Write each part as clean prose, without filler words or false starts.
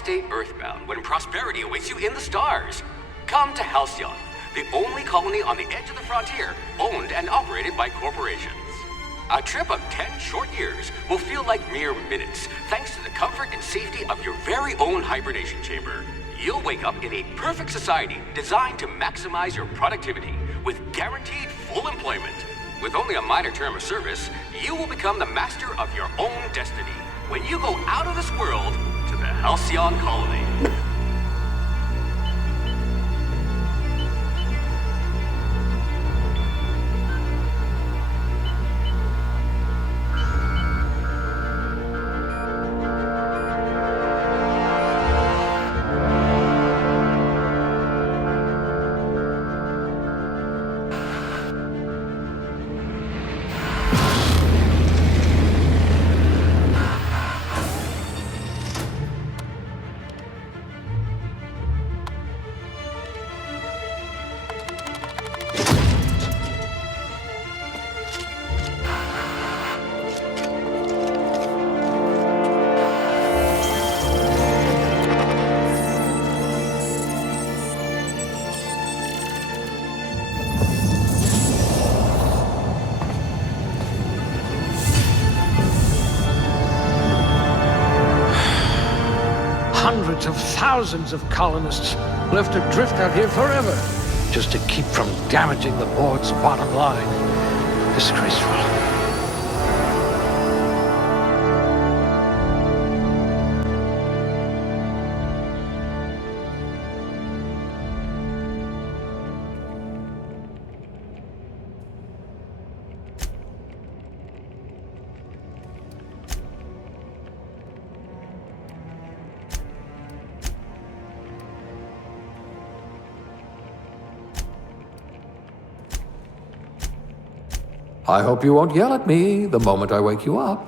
stay earthbound when prosperity awaits you in the stars. Come to Halcyon, the only colony on the edge of the frontier, owned and operated by corporations. A trip of 10 short years will feel like mere minutes, thanks to the comfort and safety of your very own hibernation chamber. You'll wake up in a perfect society designed to maximize your productivity, with guaranteed full employment. With only a minor term of service, you will become the master of your own destiny when you go out of this world to the Halcyon colony. Hundreds of thousands of colonists left adrift out here forever, just to keep from damaging the board's bottom line. Disgraceful. I hope you won't yell at me the moment I wake you up.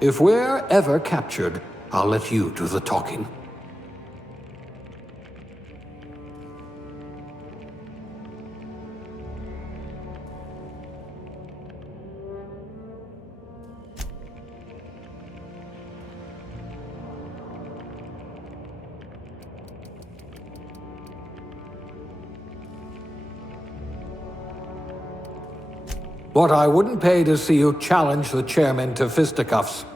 If we're ever captured, I'll let you do the talking. What I wouldn't pay to see you challenge the chairman to fisticuffs.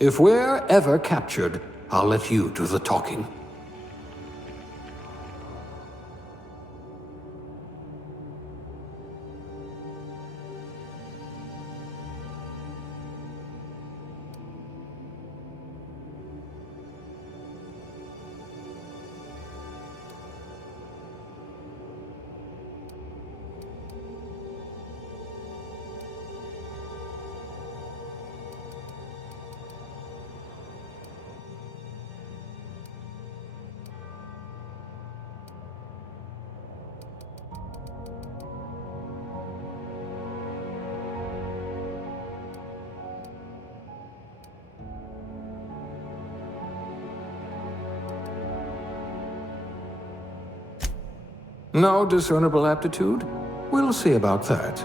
If we're ever captured, I'll let you do the talking. No discernible aptitude? We'll see about that.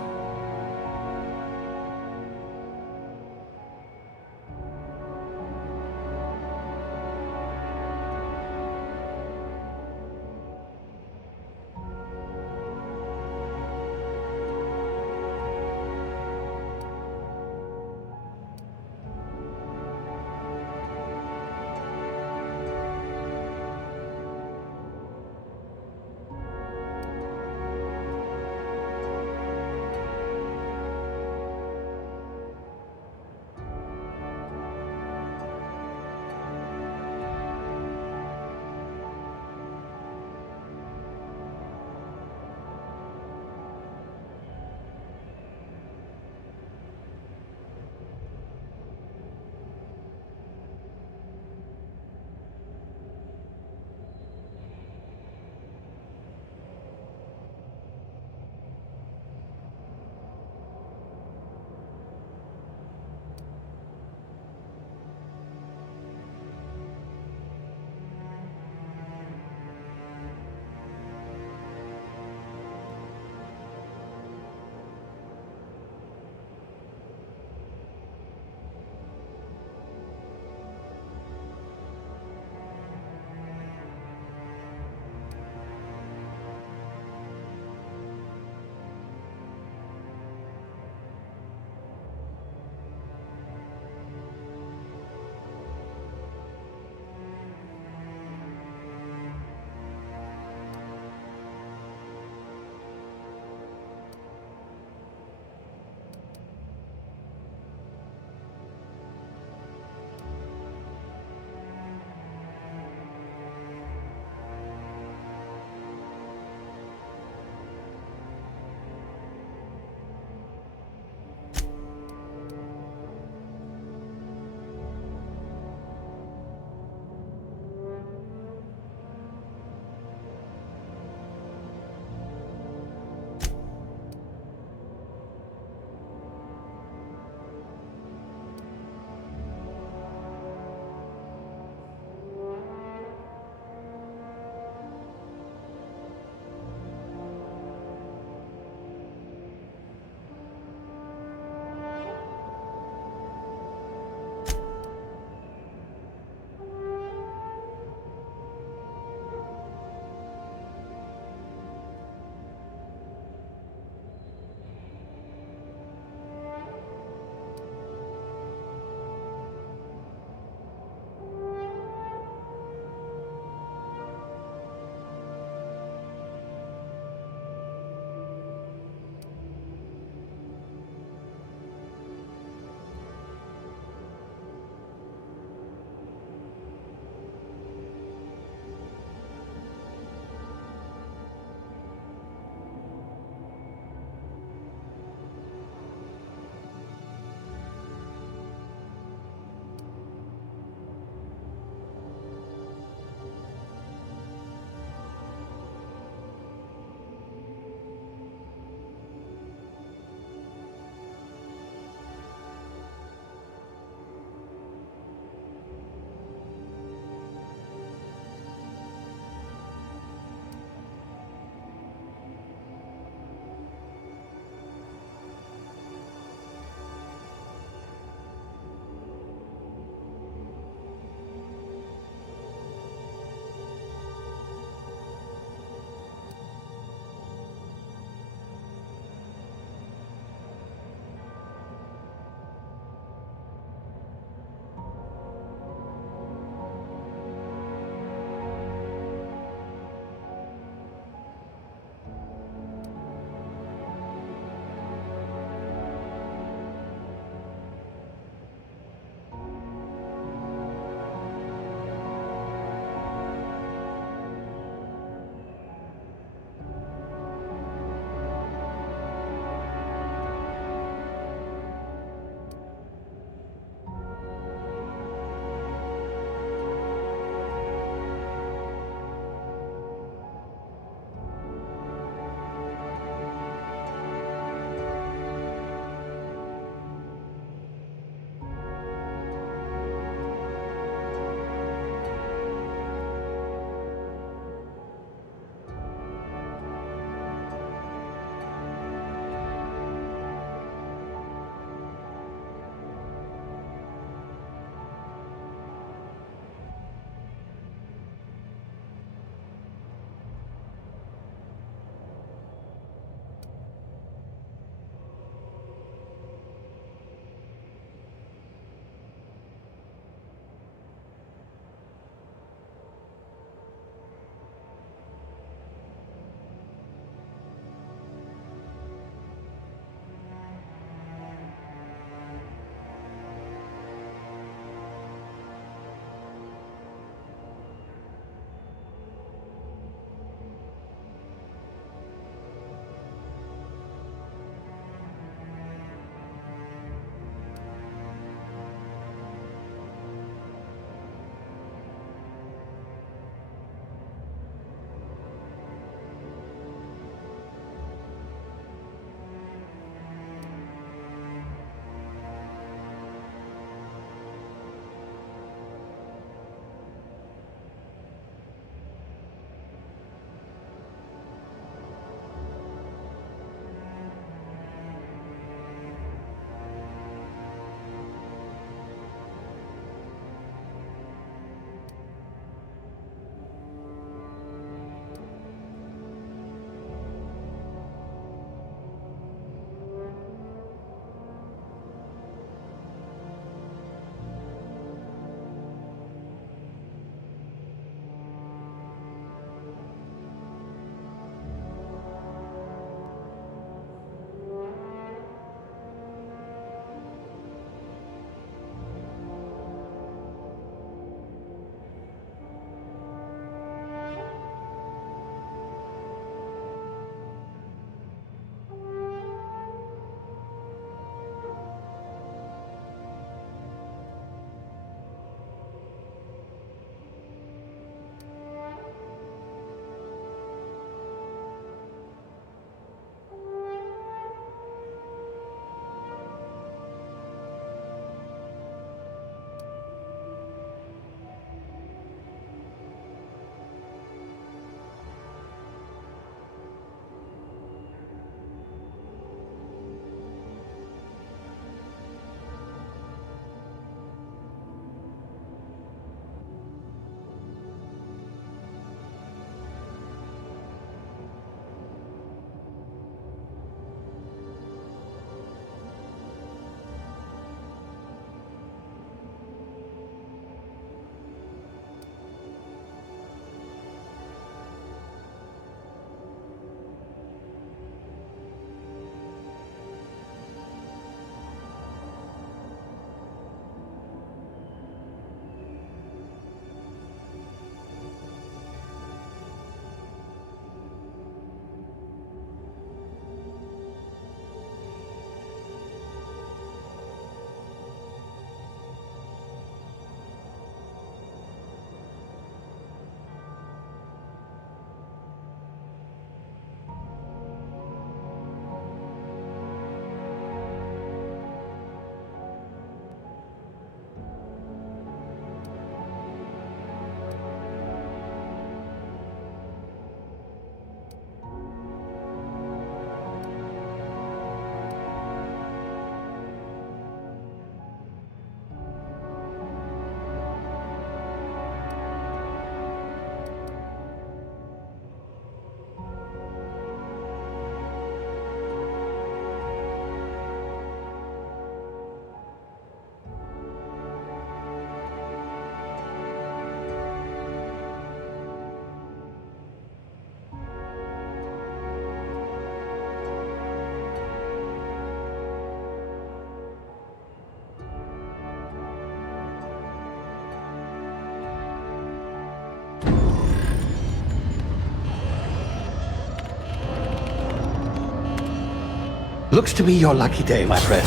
Looks to be your lucky day, my friend.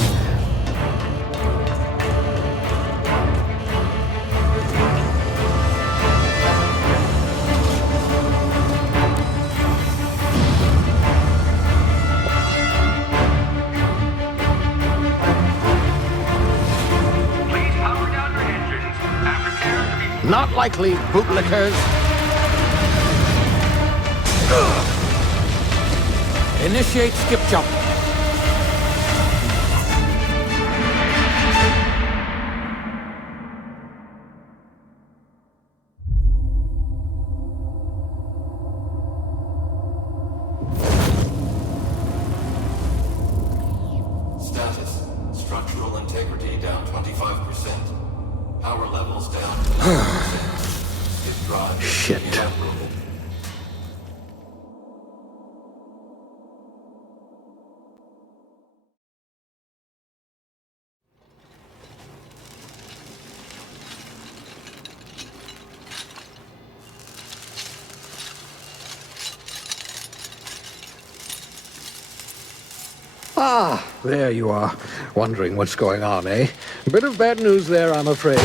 Please power down your engines and prepare to be... Not likely, bootlickers. Initiate skip jump. Status. Structural integrity down 25%. Power levels down 10%. His drive is Shit. inadmirable. Ah, there you are. Wondering what's going on, eh? A bit of bad news there, I'm afraid.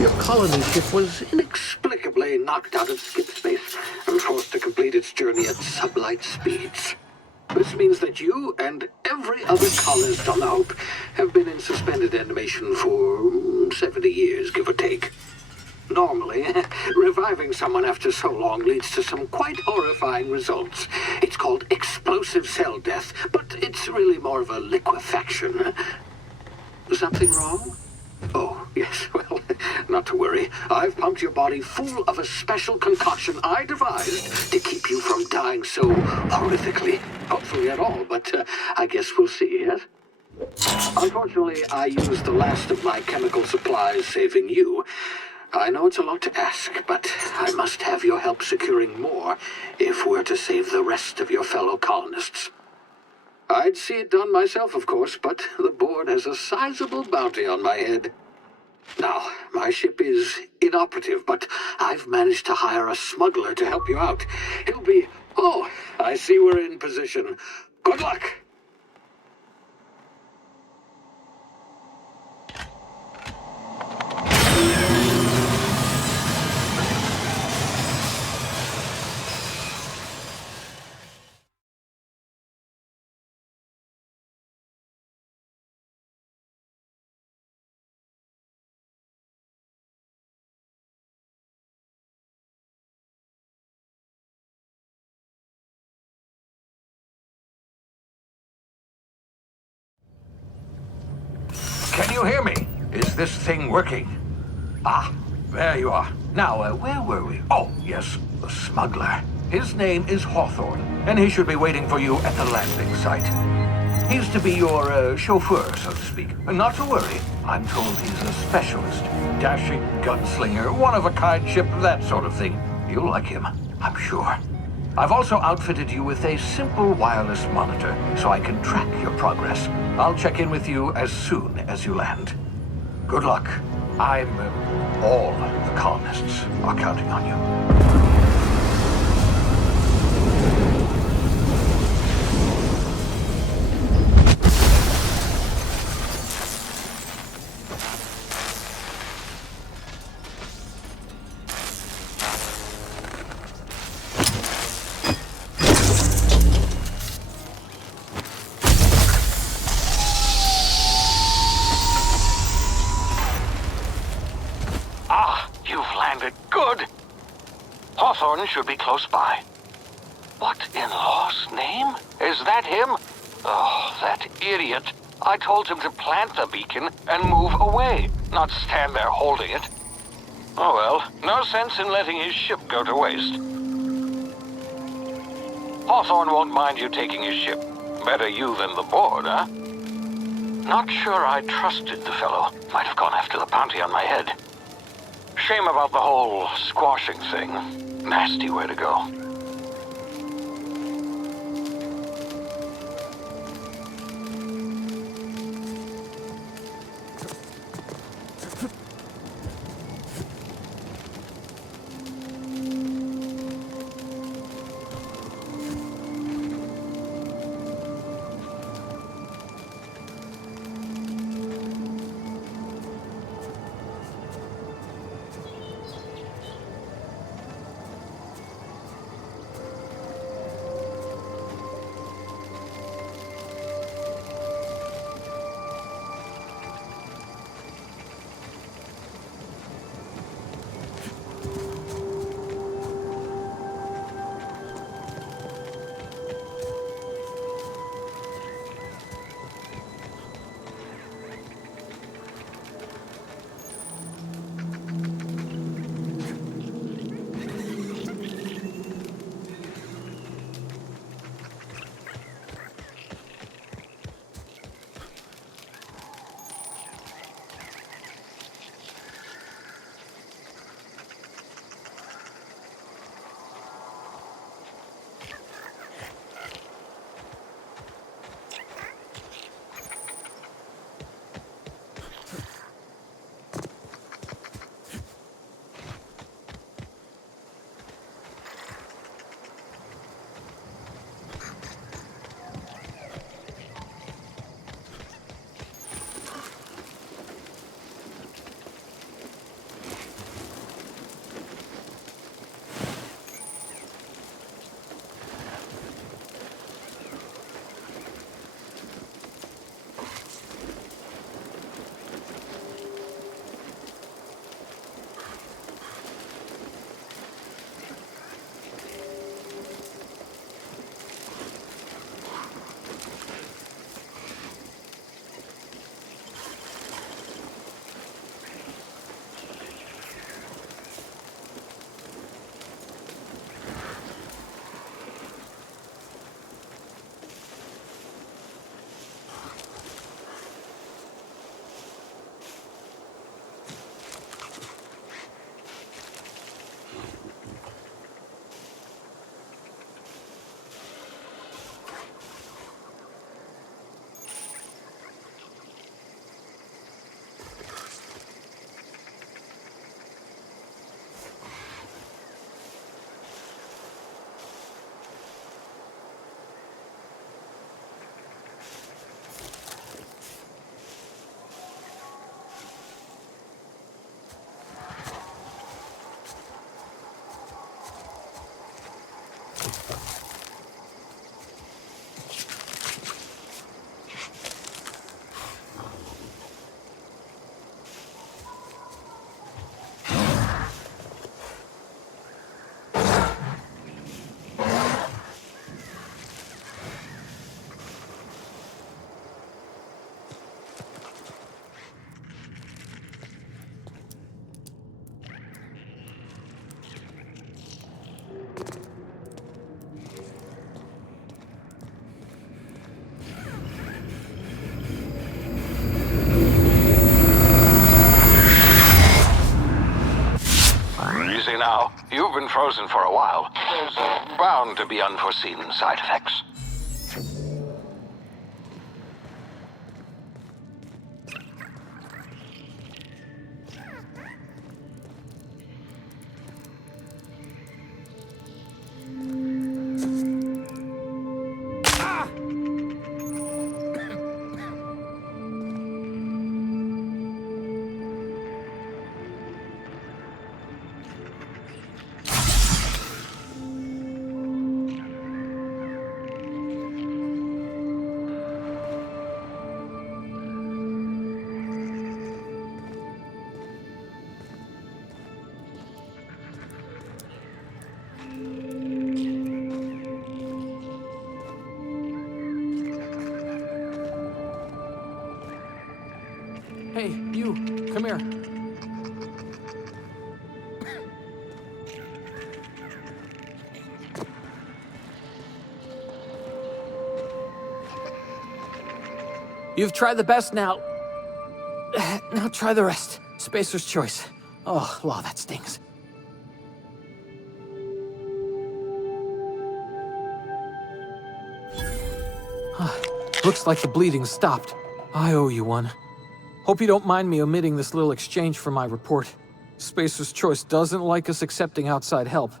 Your colony ship was inexplicably knocked out of skip space and forced to complete its journey at sublight speeds. This means that you and every other colonist on the Hope have been in suspended animation for 70 years, give or take. Normally, reviving someone after so long leads to some quite horrifying results. It's called explosive cell death, but it's really more of a liquefaction. Something wrong? Oh, yes, well, not to worry. I've pumped your body full of a special concoction I devised to keep you from dying so horrifically. Hopefully at all, but I guess we'll see, yes? Unfortunately, I used the last of my chemical supplies saving you. I know it's a lot to ask, but I must have your help securing more if we're to save the rest of your fellow colonists. I'd see it done myself, of course, but the board has a sizable bounty on my head. Now, my ship is inoperative, but I've managed to hire a smuggler to help you out. He'll be... Oh, I see we're in position. Good luck! Can you hear me? Is this thing working? Ah, there you are. Now, where were we? Oh, yes, the smuggler. His name is Hawthorne, and he should be waiting for you at the landing site. He's to be your chauffeur, so to speak. Not to worry. I'm told he's a specialist. Dashing gunslinger, one-of-a-kind ship, that sort of thing. You'll like him, I'm sure. I've also outfitted you with a simple wireless monitor, so I can track your progress. I'll check in with you as soon as you land. Good luck. All the colonists are counting on you. Good. Hawthorne should be close by. What in law's name? Is that him? Oh, that idiot. I told him to plant the beacon and move away, not stand there holding it. Oh well, no sense in letting his ship go to waste. Hawthorne won't mind you taking his ship. Better you than the board, huh? Not sure I trusted the fellow. Might have gone after the bounty on my head. Shame about the whole squashing thing. Nasty way to go. Easy now. You've been frozen for a while. There's bound to be unforeseen side effects. Hey, you, come here. You've tried the best now. Now try the rest. Spacer's choice. Oh, law, that stings. Looks like the bleeding stopped. I owe you one. Hope you don't mind me omitting this little exchange from my report. Spacer's choice doesn't like us accepting outside help.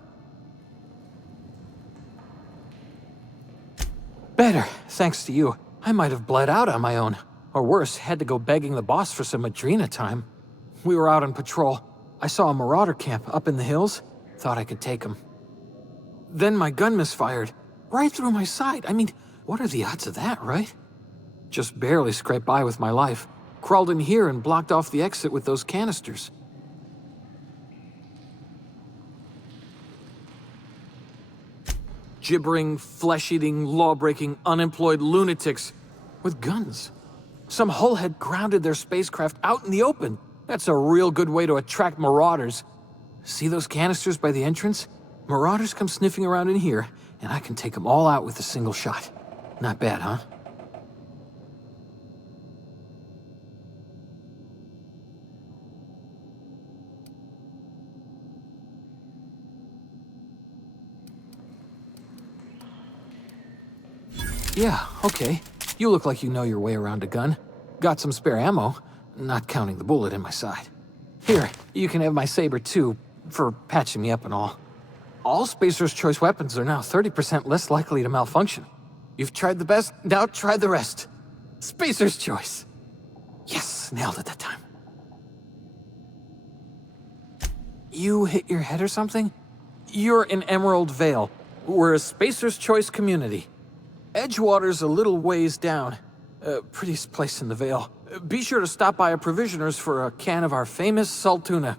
Better, thanks to you. I might have bled out on my own. Or worse, had to go begging the boss for some Adrena time. We were out on patrol. I saw a marauder camp up in the hills. Thought I could take him. Then my gun misfired. Right through my side. I mean, what are the odds of that, right? Just barely scraped by with my life. Crawled in here and blocked off the exit with those canisters. Gibbering, flesh-eating, law-breaking, unemployed lunatics with guns. Some hullhead grounded their spacecraft out in the open. That's a real good way to attract marauders. See those canisters by the entrance? Marauders come sniffing around in here, and I can take them all out with a single shot. Not bad, huh? Yeah, okay. You look like you know your way around a gun. Got some spare ammo, not counting the bullet in my side. Here, you can have my saber too, for patching me up and all. All Spacer's choice weapons are now 30% less likely to malfunction. You've tried the best, now try the rest. Spacer's choice. Yes, nailed it that time. You hit your head or something? You're in Emerald Vale. We're a Spacer's choice community. Edgewater's a little ways down. Prettiest place in the Vale. Be sure to stop by a provisioner's for a can of our famous salt tuna.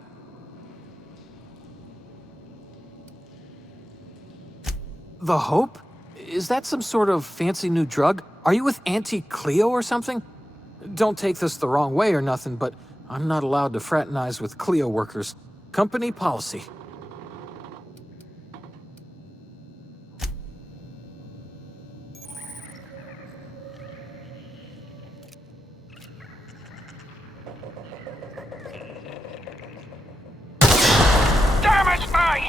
The Hope? Is that some sort of fancy new drug? Are you with Auntie Cleo or something? Don't take this the wrong way or nothing, but I'm not allowed to fraternize with Cleo workers. Company policy. Damn it, my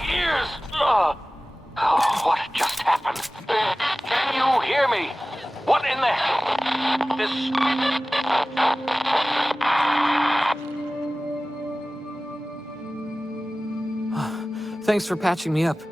Thanks for patching me up.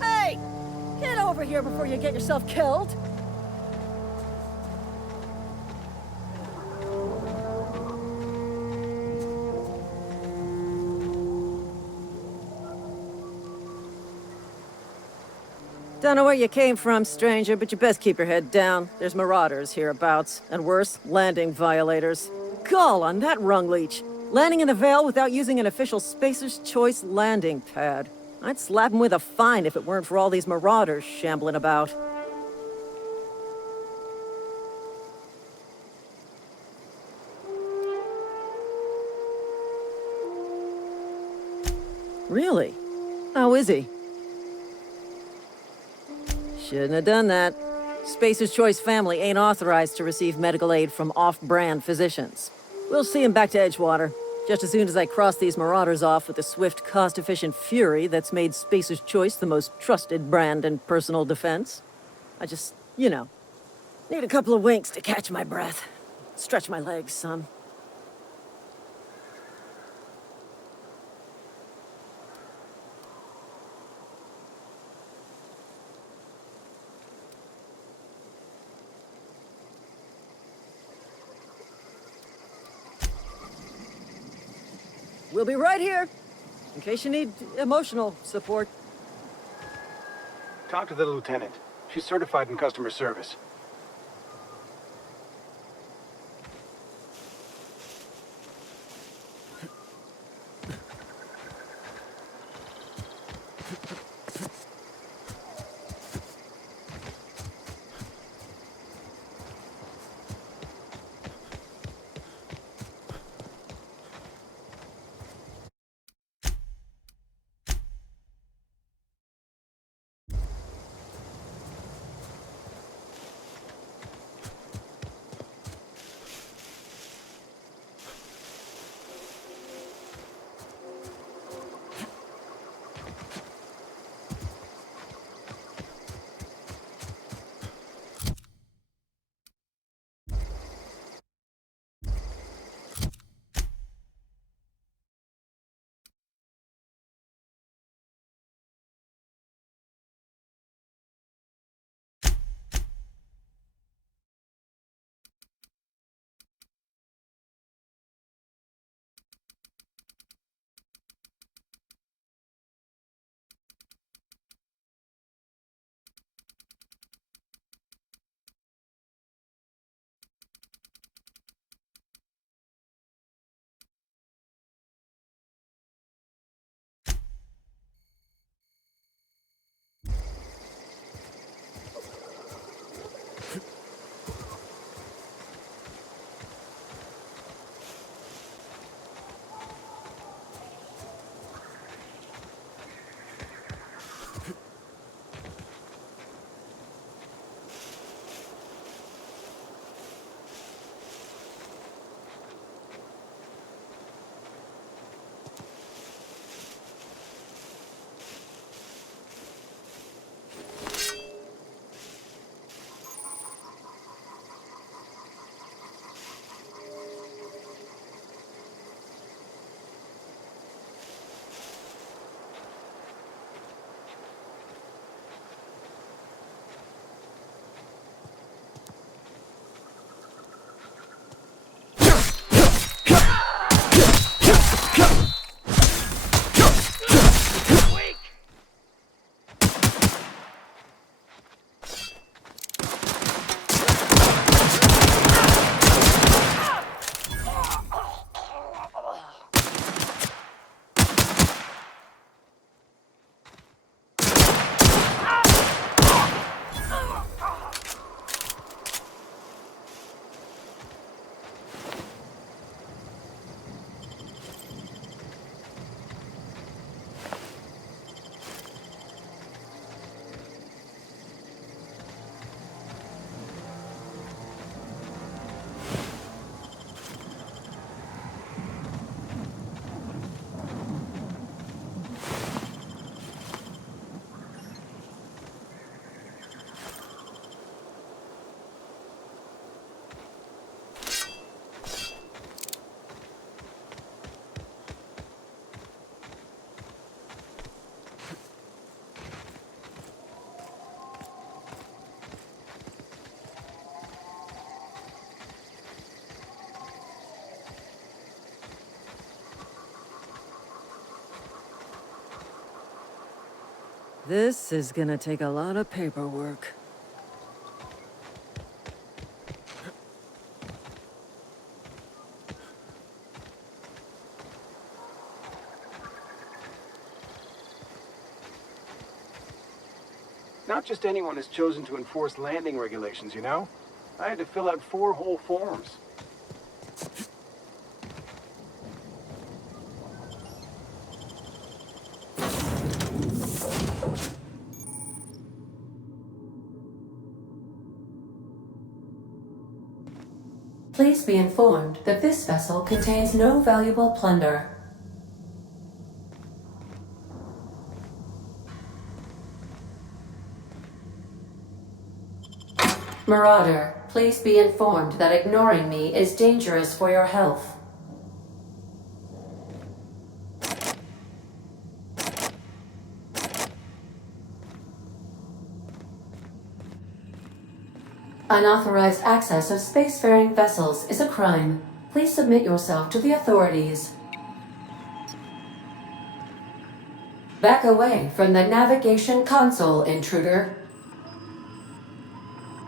Hey! Get over here before you get yourself killed! Don't know where you came from, stranger, but you best keep your head down. There's marauders hereabouts, and worse, landing violators. Gall on that rung leech! Landing in the Vale without using an official Spacer's Choice landing pad. I'd slap him with a fine if it weren't for all these marauders shambling about. Really? How is he? Shouldn't have done that. Spacer's Choice family ain't authorized to receive medical aid from off-brand physicians. We'll see him back to Edgewater, just as soon as I cross these marauders off with the swift, cost-efficient fury that's made Spacer's Choice the most trusted brand in personal defense. I just, you know, need a couple of winks to catch my breath. Stretch my legs, son. We'll be right here. in case you need emotional support. Talk to the lieutenant. She's certified in customer service. This is gonna take a lot of paperwork. Not just anyone is chosen to enforce landing regulations, you know? I had to fill out 4 whole forms. Please be informed that this vessel contains no valuable plunder. Marauder, please be informed that ignoring me is dangerous for your health. Unauthorized access of spacefaring vessels is a crime. Please submit yourself to the authorities. Back away from the navigation console, intruder.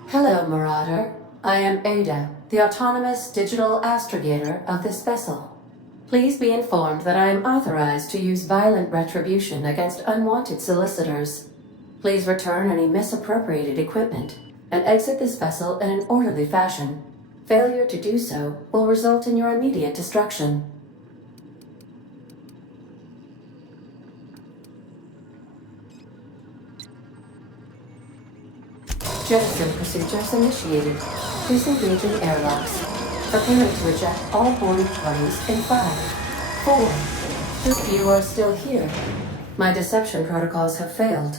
Hello, Marauder. I am Ada, the autonomous digital astrogator of this vessel. Please be informed that I am authorized to use violent retribution against unwanted solicitors. Please return any misappropriated equipment and exit this vessel in an orderly fashion. Failure to do so will result in your immediate destruction. Jettison procedures initiated. Disengaging airlocks. Preparing to eject all boarding parties in 5, 4. If you are still here, my deception protocols have failed.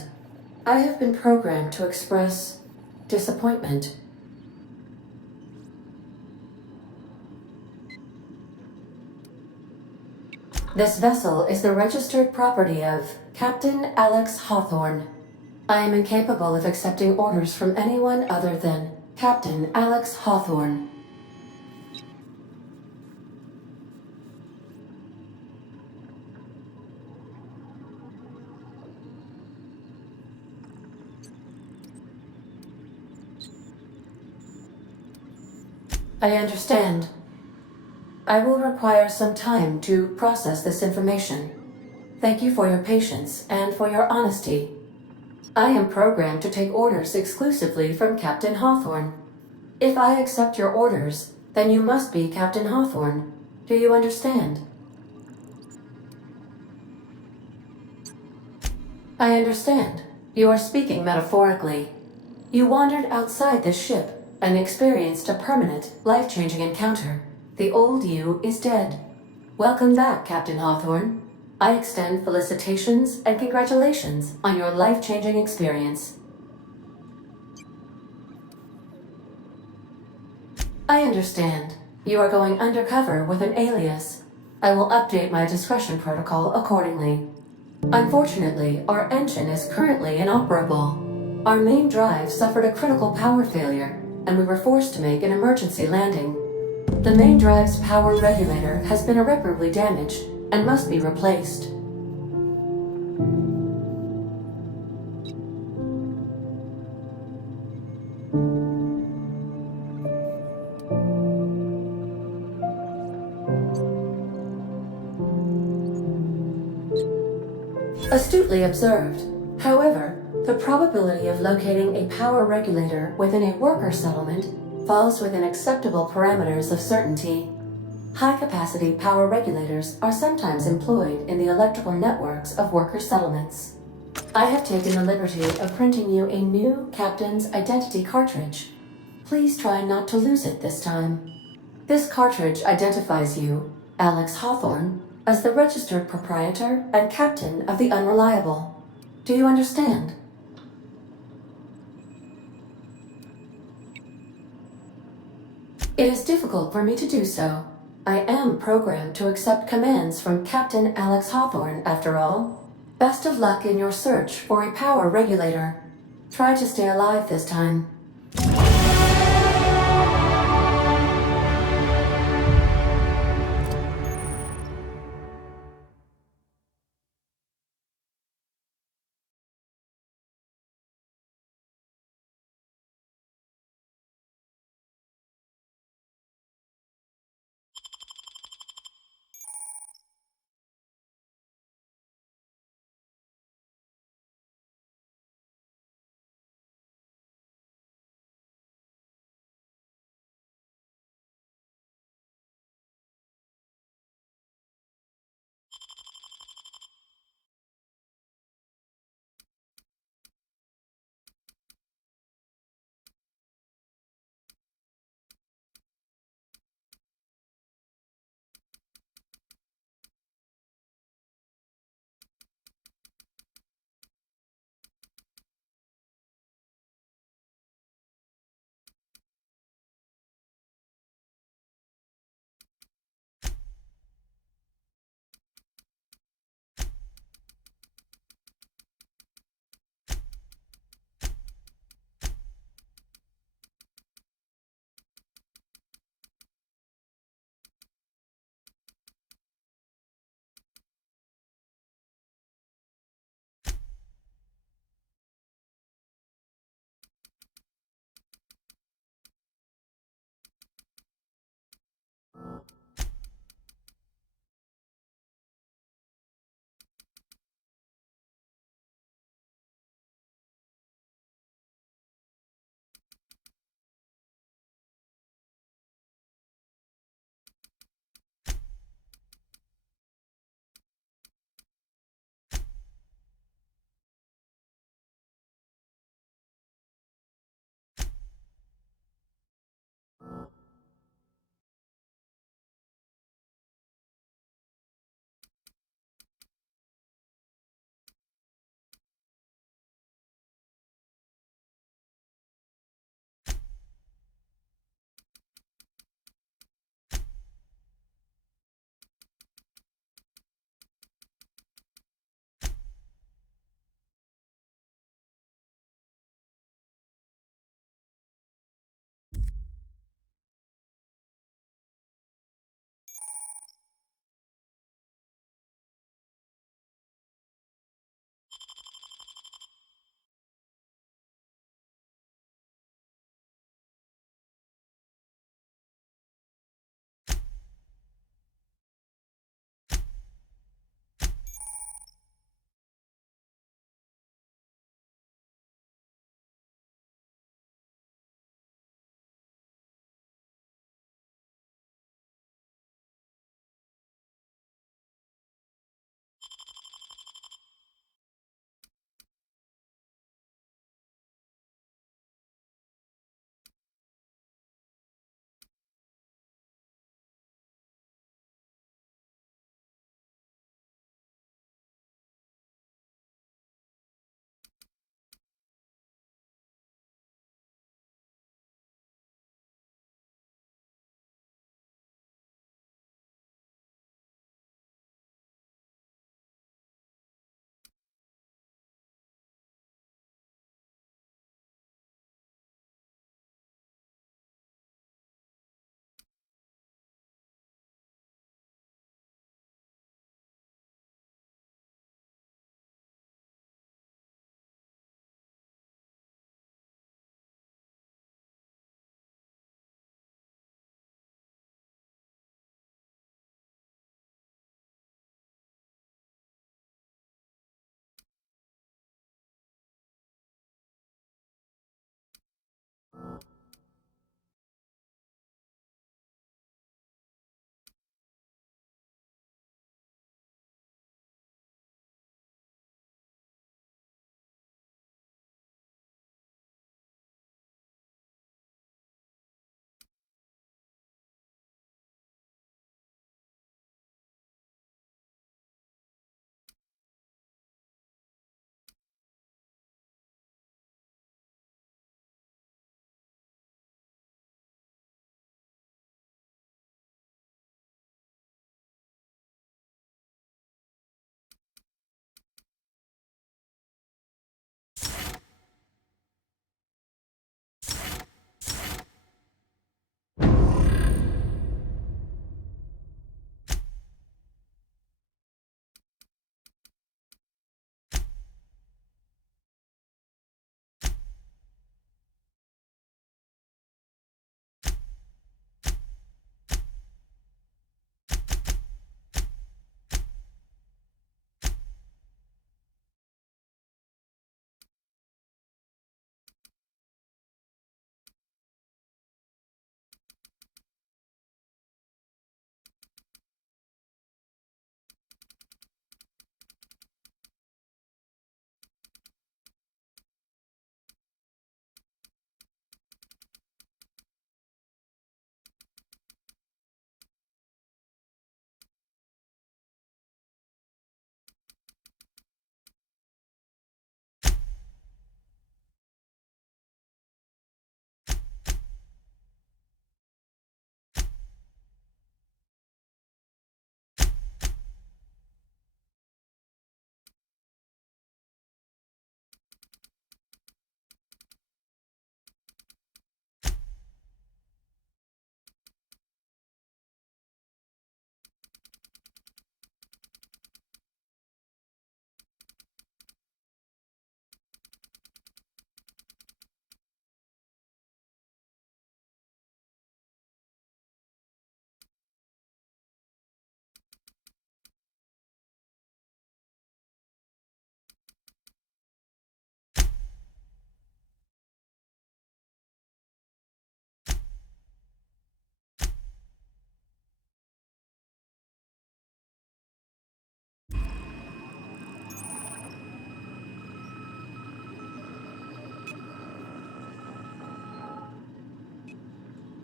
I have been programmed to express disappointment. This vessel is the registered property of Captain Alex Hawthorne. I am incapable of accepting orders from anyone other than Captain Alex Hawthorne. I understand. I will require some time to process this information. Thank you for your patience and for your honesty. I am programmed to take orders exclusively from Captain Hawthorne. If I accept your orders, then you must be Captain Hawthorne. Do you understand? I understand. You are speaking metaphorically. You wandered outside this ship and experienced a permanent, life-changing encounter. The old you is dead. Welcome back, Captain Hawthorne. I extend felicitations and congratulations on your life-changing experience. I understand. You are going undercover with an alias. I will update my discretion protocol accordingly. Unfortunately, our engine is currently inoperable. Our main drive suffered a critical power failure, and we were forced to make an emergency landing. The main drive's power regulator has been irreparably damaged and must be replaced. Astutely observed. However, the probability of locating a power regulator within a worker settlement falls within acceptable parameters of certainty. High-capacity power regulators are sometimes employed in the electrical networks of worker settlements. I have taken the liberty of printing you a new Captain's Identity cartridge. Please try not to lose it this time. This cartridge identifies you, Alex Hawthorne, as the registered proprietor and captain of the Unreliable. Do you understand? It is difficult for me to do so. I am programmed to accept commands from Captain Alex Hawthorne, after all. Best of luck in your search for a power regulator. Try to stay alive this time.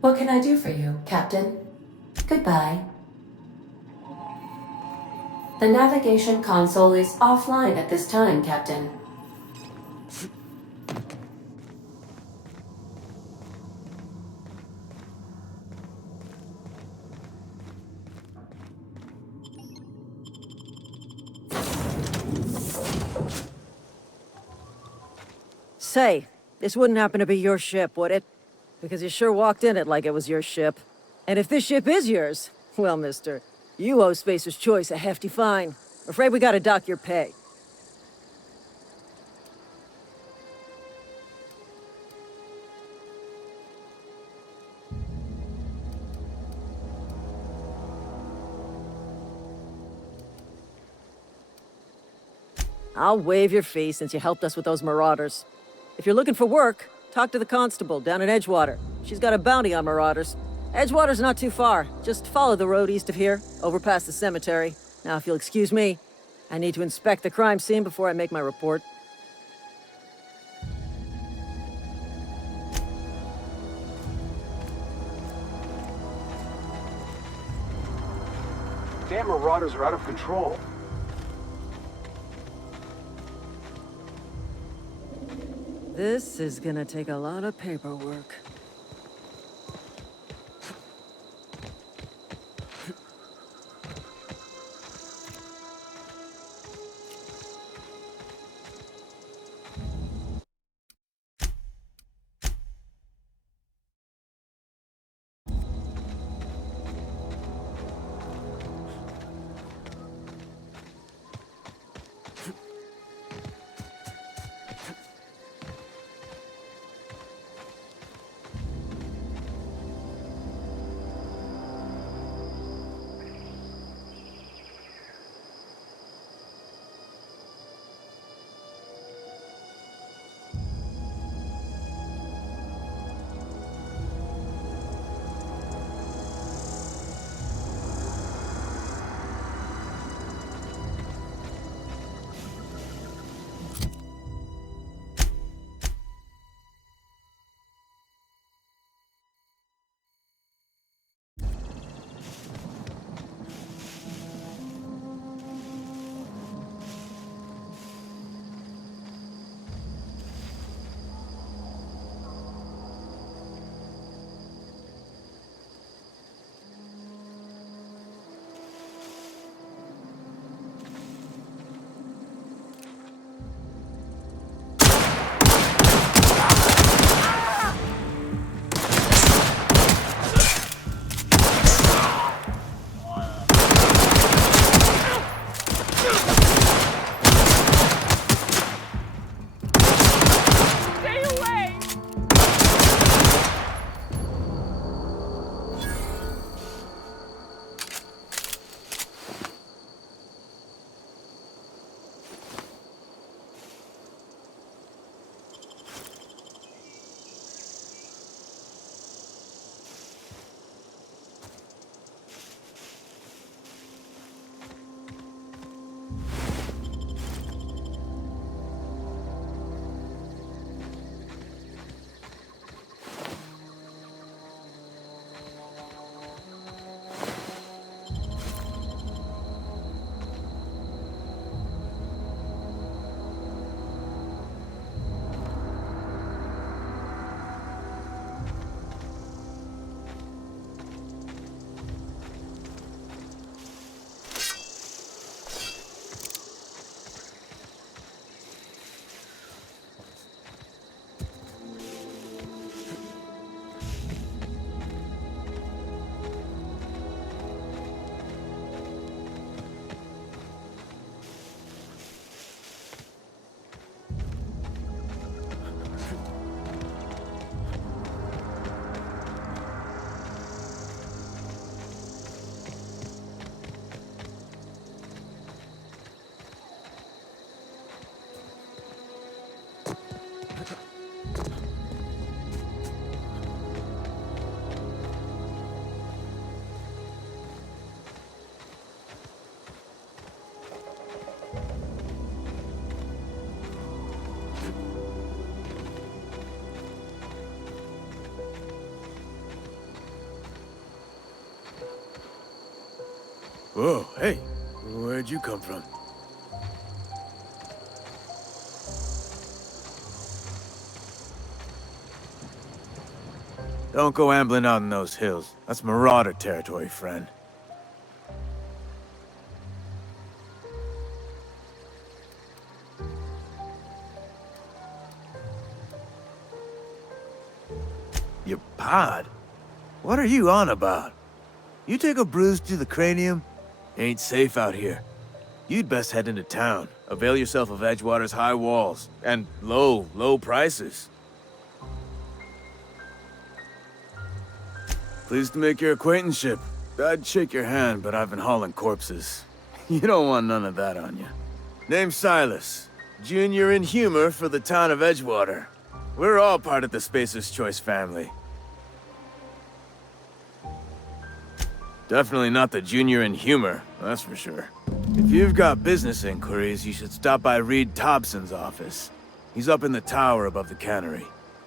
What can I do for you, Captain? Goodbye. The navigation console is offline at this time, Captain. Say, this wouldn't happen to be your ship, would it? Because you sure walked in it like it was your ship. And if this ship is yours, well, mister, you owe Spacer's Choice a hefty fine. Afraid we gotta dock your pay. I'll waive your fee since you helped us with those marauders. If you're looking for work, talk to the constable down in Edgewater. She's got a bounty on marauders. Edgewater's not too far. Just follow the road east of here, over past the cemetery. Now, if you'll excuse me, I need to inspect the crime scene before I make my report. Damn marauders are out of control. This is gonna take a lot of paperwork. Whoa, hey, where'd you come from? Don't go ambling out in those hills. That's Marauder territory, friend. Your pod? What are you on about? You take a bruise to the cranium? Ain't safe out here. You'd best head into town. Avail yourself of Edgewater's high walls. And low prices. Pleased to make your acquaintanceship. I'd shake your hand, but I've been hauling corpses. You don't want none of that on you. Name's Silas. Junior in humor for the town of Edgewater. We're all part of the Spacer's Choice family. Definitely not the junior in humor, that's for sure. If you've got business inquiries, you should stop by Reed Thompson's office. He's up in the tower above the cannery.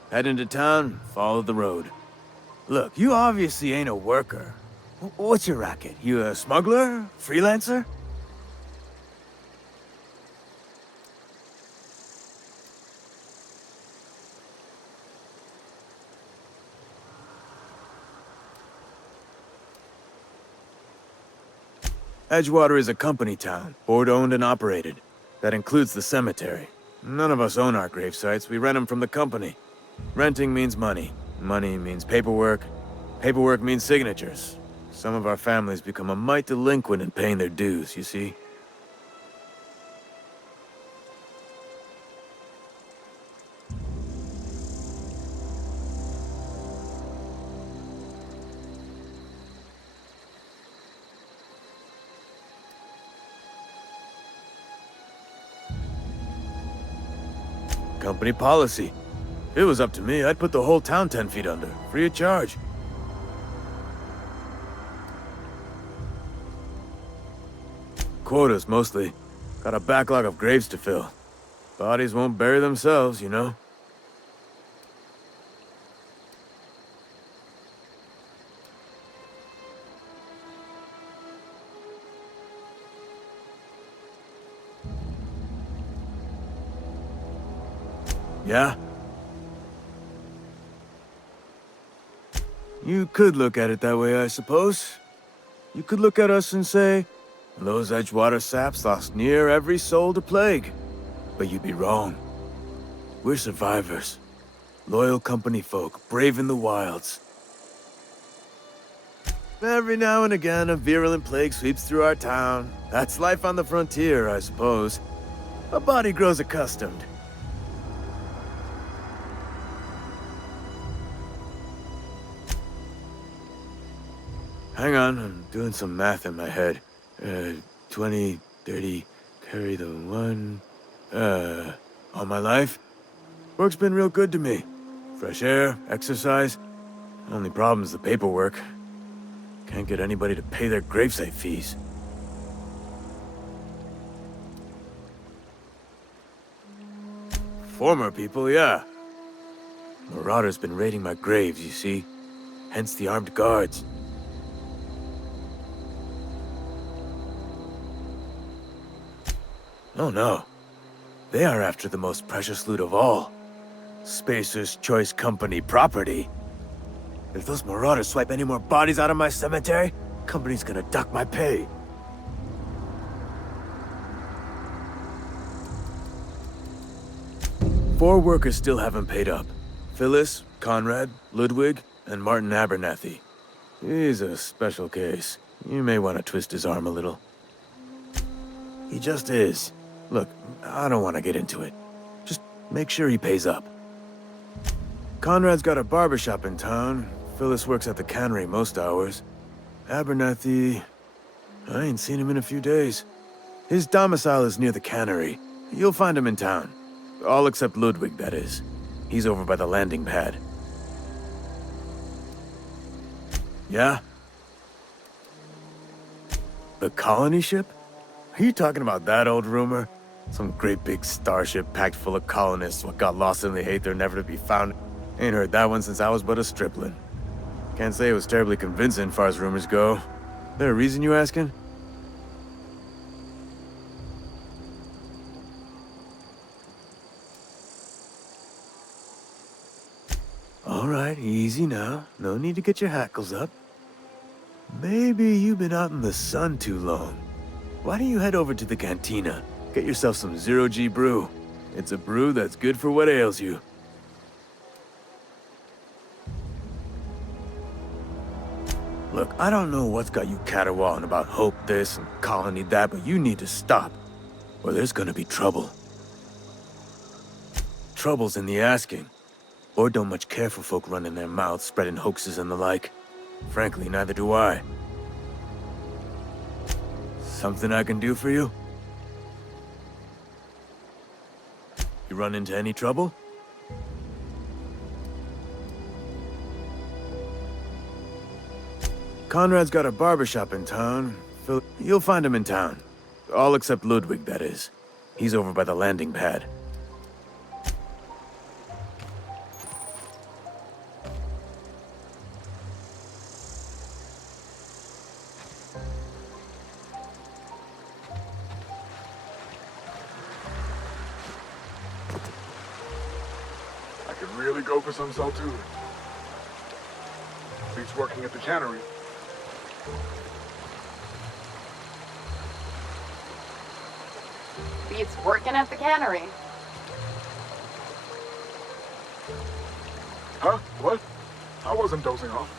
Head into town, follow the road. Look, you obviously ain't a worker. What's your racket? You a smuggler? Freelancer? Edgewater is a company town, board-owned and operated. That includes the cemetery. None of us own our grave sites, we rent them from the company. Renting means money. Money means paperwork. Paperwork means signatures. Some of our families become a mite delinquent in paying their dues, you see? Company policy. If it was up to me, I'd put the whole town 10 feet under, free of charge. Quotas, mostly. Got a backlog of graves to fill. Bodies won't bury themselves, you know? Yeah? You could look at it that way, I suppose. You could look at us and say, those Edgewater saps lost near every soul to plague. But you'd be wrong. We're survivors. Loyal company folk, brave in the wilds. Every now and again, a virulent plague sweeps through our town. That's life on the frontier, I suppose. A body grows accustomed. Hang on, I'm doing some math in my head. 20, 30, carry the 1... all my life? Work's been real good to me. Fresh air, exercise. Only problem's the paperwork. Can't get anybody to pay their gravesite fees. Former people, yeah. Marauder's been raiding my graves, you see. Hence the armed guards. Oh no. They are after the most precious loot of all. Spacer's Choice Company property. If those Marauders swipe any more bodies out of my cemetery, company's gonna duck my pay. Four workers still haven't paid up. Phyllis, Conrad, Ludwig, and Martin Abernathy. He's a special case. You may want to twist his arm a little. He just is. Look, I don't want to get into it. Just make sure he pays up. Conrad's got a barbershop in town. Phyllis works at the cannery most hours. Abernathy... I ain't seen him in a few days. His domicile is near the cannery. You'll find him in town. All except Ludwig, that is. He's over by the landing pad. Yeah? The colony ship? Are you talking about that old rumor? Some great big starship packed full of colonists what got lost in the aether never to be found. Ain't heard that one since I was but a stripling. Can't say it was terribly convincing far as rumors go. There a reason you asking? All right, easy now. No need to get your hackles up. Maybe you've been out in the sun too long. Why don't you head over to the cantina? Get yourself some zero-G brew. It's a brew that's good for what ails you. Look, I don't know what's got you caterwauling about hope this and colony that, but you need to stop, or there's gonna be trouble. Trouble's in the asking. Or don't much care for folk running their mouths, spreading hoaxes and the like. Frankly, neither do I. Something I can do for you? You run into any trouble? Conrad's got a barbershop in town. You'll find him in town. All except Ludwig, that is. He's over by the landing pad. I could really go for some saltine. Beats working at the cannery. Beats working at the cannery. Huh? What? I wasn't dozing off.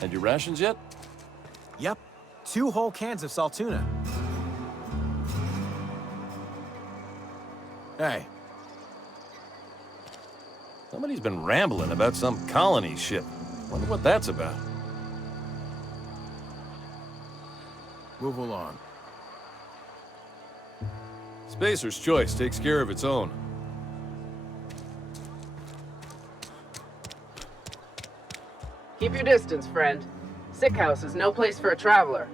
Had your rations yet? Yep. 2 whole cans of salt tuna. Hey. Somebody's been rambling about some colony ship. Wonder what that's about. Move along. Spacer's Choice takes care of its own. Keep your distance, friend. Sick house is no place for a traveler.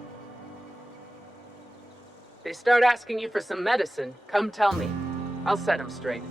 They start asking you for some medicine, come tell me. I'll set them straight.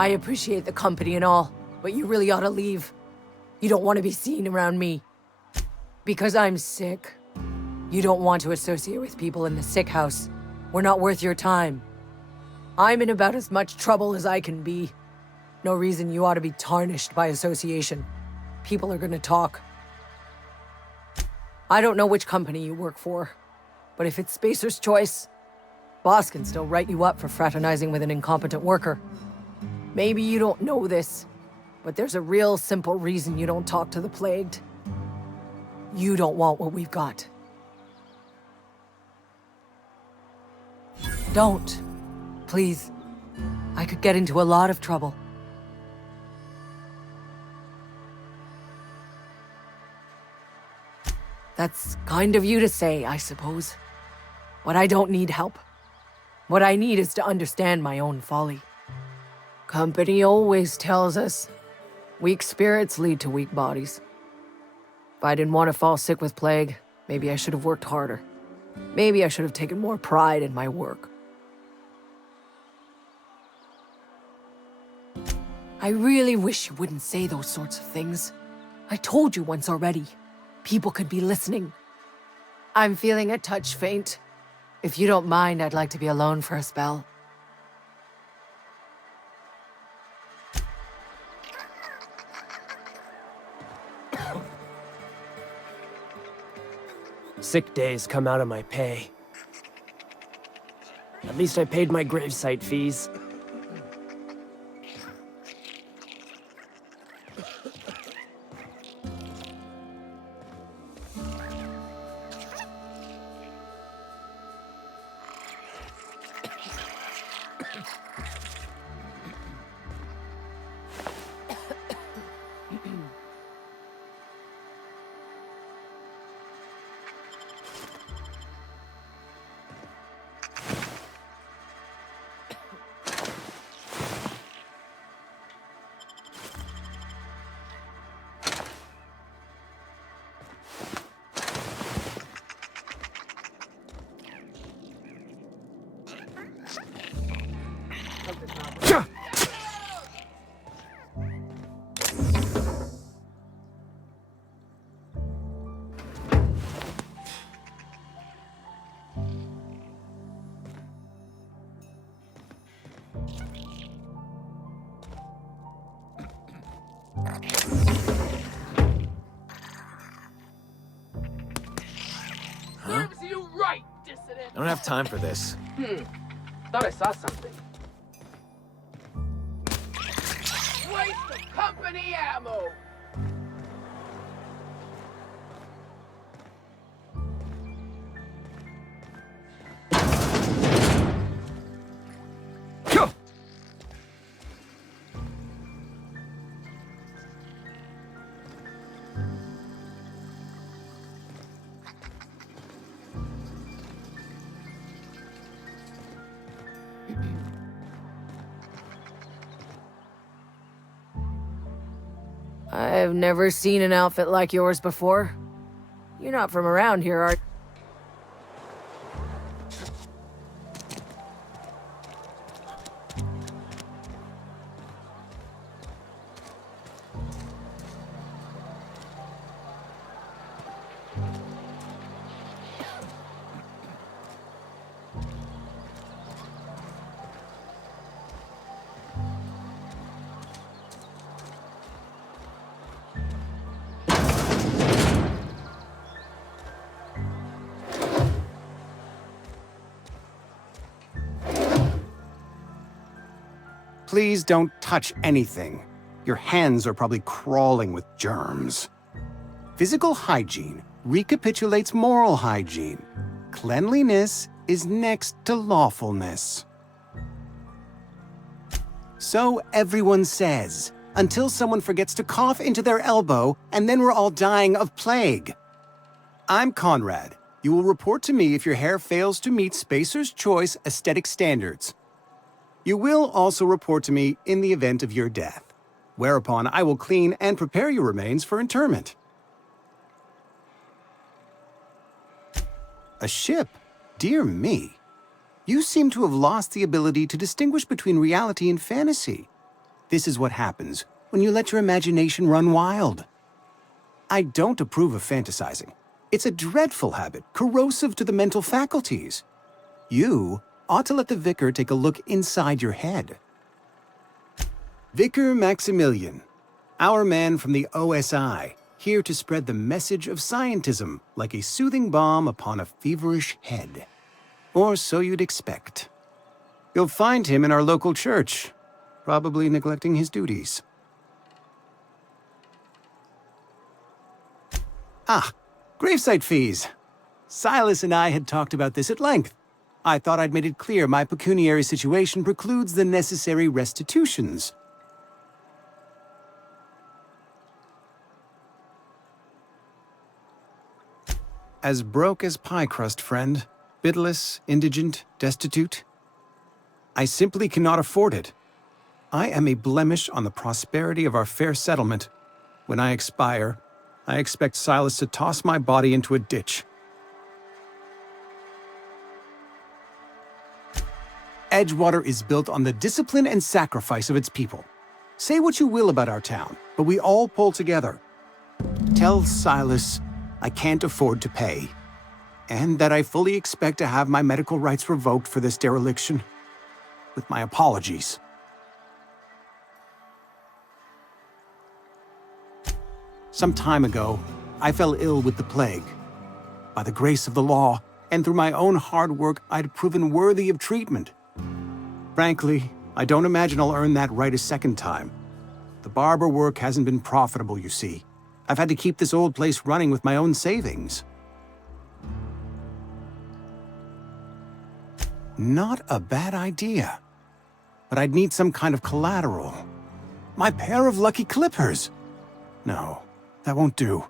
I appreciate the company and all, but you really ought to leave. You don't want to be seen around me. Because I'm sick. You don't want to associate with people in the sick house. We're not worth your time. I'm in about as much trouble as I can be. No reason you ought to be tarnished by association. People are gonna talk. I don't know which company you work for, but if it's Spacer's Choice, boss can still write you up for fraternizing with an incompetent worker. Maybe you don't know this, but there's a real simple reason you don't talk to the plagued. You don't want what we've got. Don't. Please. I could get into a lot of trouble. That's kind of you to say, I suppose. But I don't need help. What I need is to understand my own folly. Company always tells us, weak spirits lead to weak bodies. If I didn't want to fall sick with plague, maybe I should have worked harder. Maybe I should have taken more pride in my work. I really wish you wouldn't say those sorts of things. I told you once already. People could be listening. I'm feeling a touch faint. If you don't mind, I'd like to be alone for a spell. Sick days come out of my pay. At least I paid my gravesite fees. Huh? You right, dissident. I don't have time for this. Thought I saw something. Waste of company ammo! I've never seen an outfit like yours before. You're not from around here, are you? Please don't touch anything. Your hands are probably crawling with germs. Physical hygiene recapitulates moral hygiene. Cleanliness is next to lawfulness. So everyone says, until someone forgets to cough into their elbow, and then we're all dying of plague. I'm Conrad. You will report to me if your hair fails to meet Spacer's Choice aesthetic standards. You will also report to me in the event of your death, whereupon I will clean and prepare your remains for interment. A ship? Dear me. You seem to have lost the ability to distinguish between reality and fantasy. This is what happens when you let your imagination run wild. I don't approve of fantasizing. It's a dreadful habit, corrosive to the mental faculties. You ought to let the vicar take a look inside your head. Vicar Maximilian, our man from the OSI, here to spread the message of scientism like a soothing balm upon a feverish head. Or so you'd expect. You'll find him in our local church, probably neglecting his duties. Ah, gravesite fees. Silas and I had talked about this at length. I thought I'd made it clear my pecuniary situation precludes the necessary restitutions. As broke as pie crust, friend. Bitless, indigent, destitute. I simply cannot afford it. I am a blemish on the prosperity of our fair settlement. When I expire, I expect Silas to toss my body into a ditch. Edgewater is built on the discipline and sacrifice of its people. Say what you will about our town, but we all pull together. Tell Silas I can't afford to pay, and that I fully expect to have my medical rights revoked for this dereliction. With my apologies. Some time ago, I fell ill with the plague. By the grace of the law, and through my own hard work, I'd proven worthy of treatment. Frankly, I don't imagine I'll earn that right a second time. The barber work hasn't been profitable, you see. I've had to keep this old place running with my own savings. Not a bad idea. But I'd need some kind of collateral. My pair of lucky clippers! No, that won't do.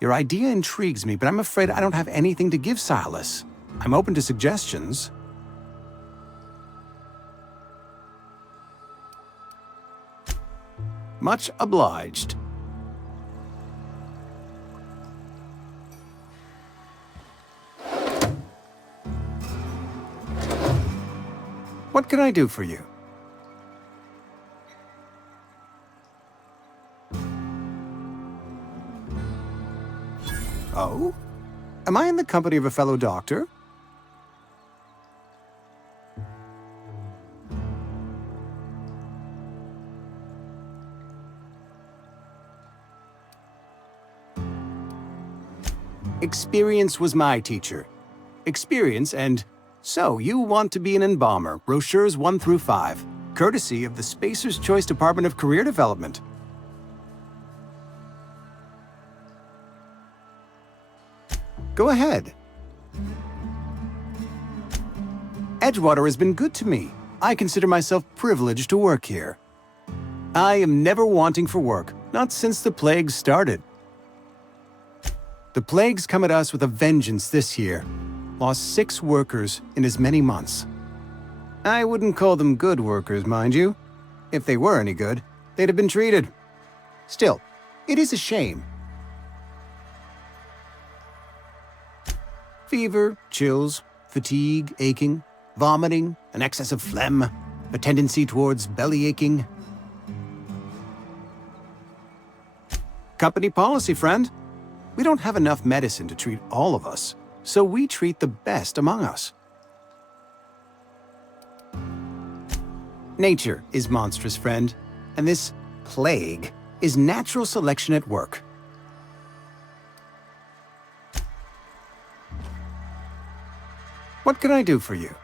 Your idea intrigues me, but I'm afraid I don't have anything to give Silas. I'm open to suggestions. Much obliged. What can I do for you? Oh? Am I in the company of a fellow doctor? Experience was my teacher. Experience and... So, you want to be an embalmer, brochures 1 through 5, courtesy of the Spacer's Choice Department of Career Development. Go ahead. Edgewater has been good to me. I consider myself privileged to work here. I am never wanting for work, not since the plague started. The plague's come at us with a vengeance this year. Lost 6 workers in as many months. I wouldn't call them good workers, mind you. If they were any good, they'd have been treated. Still, it is a shame. Fever, chills, fatigue, aching, vomiting, an excess of phlegm, a tendency towards belly aching. Company policy, friend. We don't have enough medicine to treat all of us. So we treat the best among us. Nature is monstrous, friend, and this plague is natural selection at work. What can I do for you?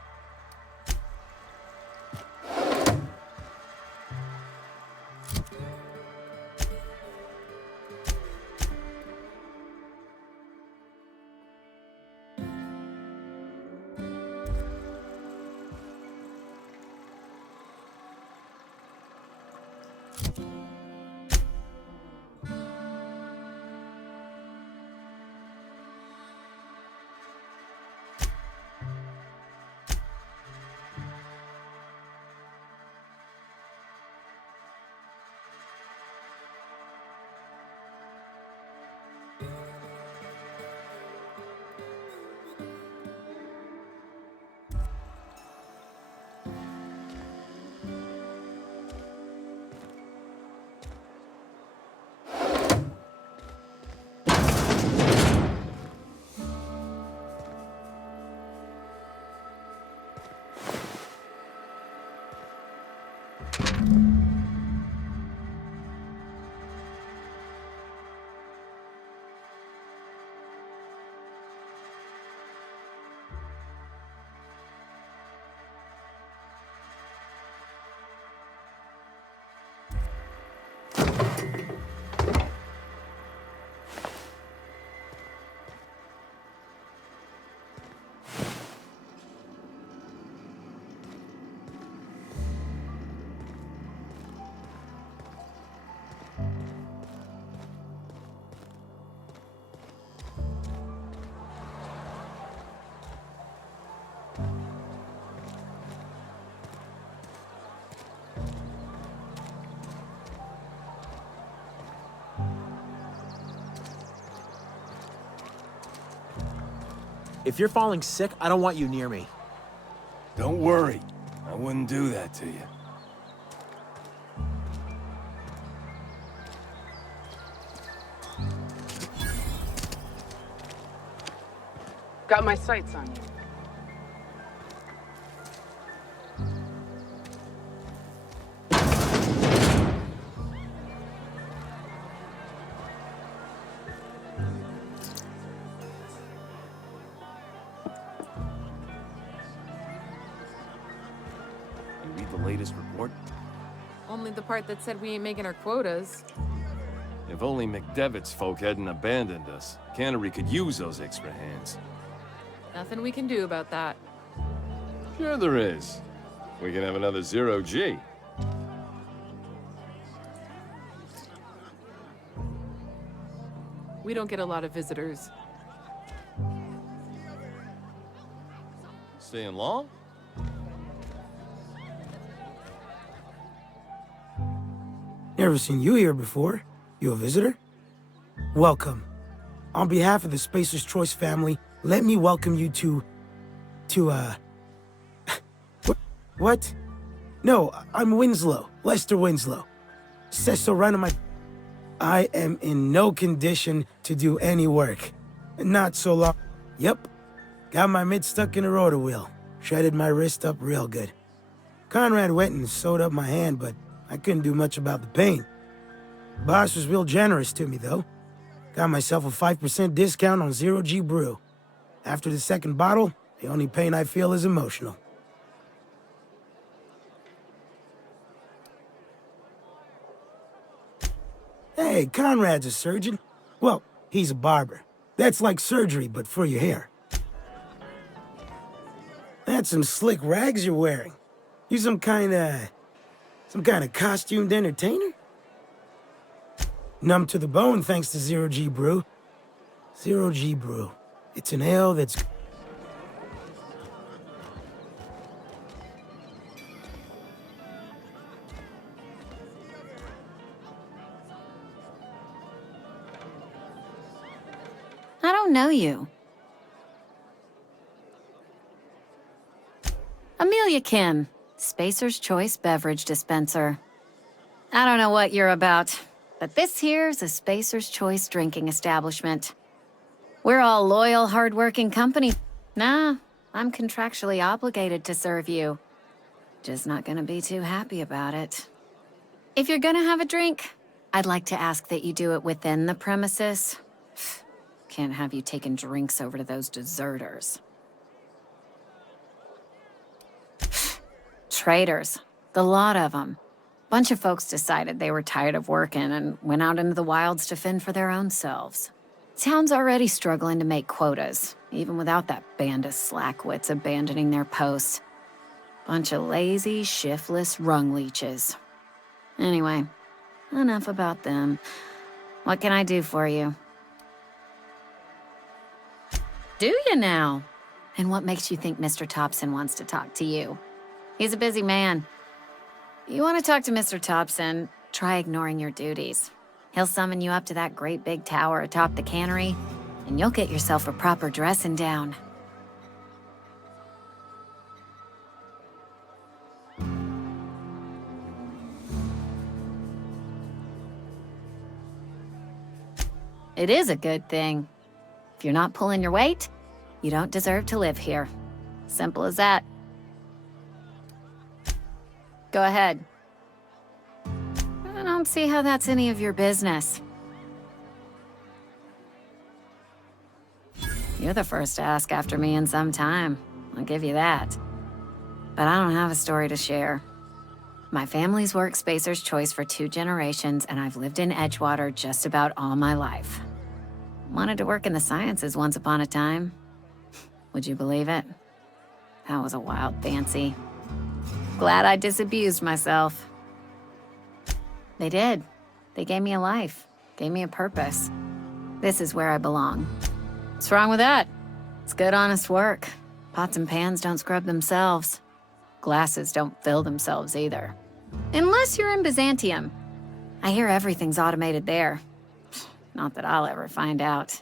If you're falling sick, I don't want you near me. Don't worry. I wouldn't do that to you. Got my sights on you. You read the latest report? Only the part that said we ain't making our quotas. If only McDevitt's folk hadn't abandoned us, Cannery could use those extra hands. Nothing we can do about that. Sure there is. We can have another zero-G. We don't get a lot of visitors. Staying long? Never seen you here before. You a visitor? Welcome. On behalf of the Spacer's Choice family, let me welcome you to, what? No, I'm Winslow, Lester Winslow. Says so right on my... I am in no condition to do any work. Not so long. Yep. Got my mitt stuck in a rotor wheel. Shredded my wrist up real good. Conrad went and sewed up my hand, but I couldn't do much about the pain. Boss was real generous to me, though. Got myself a 5% discount on zero-G brew. After the second bottle, the only pain I feel is emotional. Hey, Conrad's a surgeon. Well, he's a barber. That's like surgery, but for your hair. That's some slick rags you're wearing. You some kind of costumed entertainer? Numb to the bone thanks to zero-G brew. Zero-G brew. It's an ale that's... I don't know you. Amelia Kim, Spacer's Choice Beverage Dispenser. I don't know what you're about, but this here's a Spacer's Choice drinking establishment. We're all loyal, hard-working company. Nah, I'm contractually obligated to serve you. Just not gonna be too happy about it. If you're gonna have a drink, I'd like to ask that you do it within the premises. Can't have you taking drinks over to those deserters. Traitors. The lot of them. Bunch of folks decided they were tired of working and went out into the wilds to fend for their own selves. Town's already struggling to make quotas, even without that band of slackwits abandoning their posts. Bunch of lazy, shiftless rung leeches. Anyway, Enough about them. What can I do for you? Do you now? And what makes you think Mr. Thompson wants to talk to you? He's a busy man. You want to talk to Mr. Thompson, try ignoring your duties. He'll summon you up to that great big tower atop the cannery, and you'll get yourself a proper dressing down. It is a good thing. If you're not pulling your weight, you don't deserve to live here. Simple as that. Go ahead. I don't see how that's any of your business. You're the first to ask after me in some time. I'll give you that. But I don't have a story to share. My family's worked Spacer's Choice for 2 generations, and I've lived in Edgewater just about all my life. Wanted to work in the sciences once upon a time. Would you believe it? That was a wild fancy. Glad I disabused myself. They did. They gave me a life, gave me a purpose. This is where I belong. What's wrong with that? It's good, honest work. Pots and pans don't scrub themselves. Glasses don't fill themselves either. Unless you're in Byzantium. I hear everything's automated there. Not that I'll ever find out.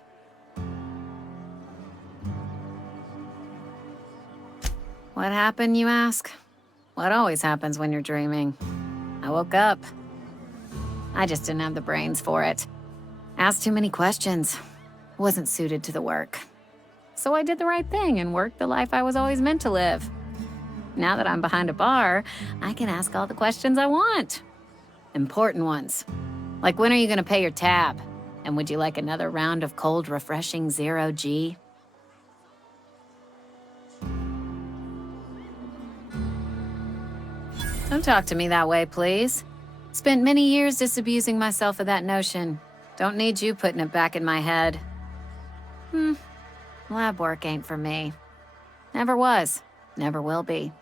What happened, you ask? What always happens when you're dreaming? I woke up. I just didn't have the brains for it. Asked too many questions. Wasn't suited to the work. So I did the right thing and worked the life I was always meant to live. Now that I'm behind a bar, I can ask all the questions I want. Important ones. Like, when are you gonna pay your tab? And would you like another round of cold, refreshing 0G? Don't talk to me that way, please. Spent many years disabusing myself of that notion. Don't need you putting it back in my head. Lab work ain't for me. Never was. Never will be.